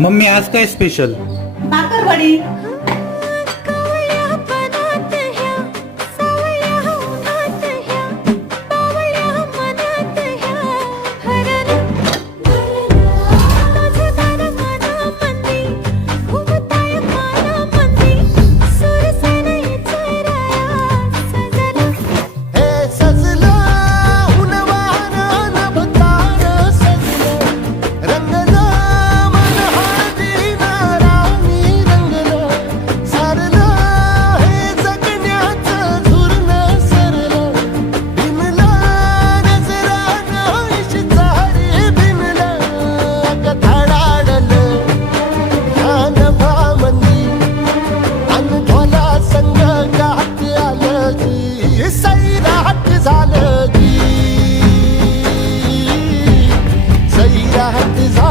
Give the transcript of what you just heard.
Mummy आज काय special bhakarwadi. हट्ट झालं की. सैरा हट्ट झालं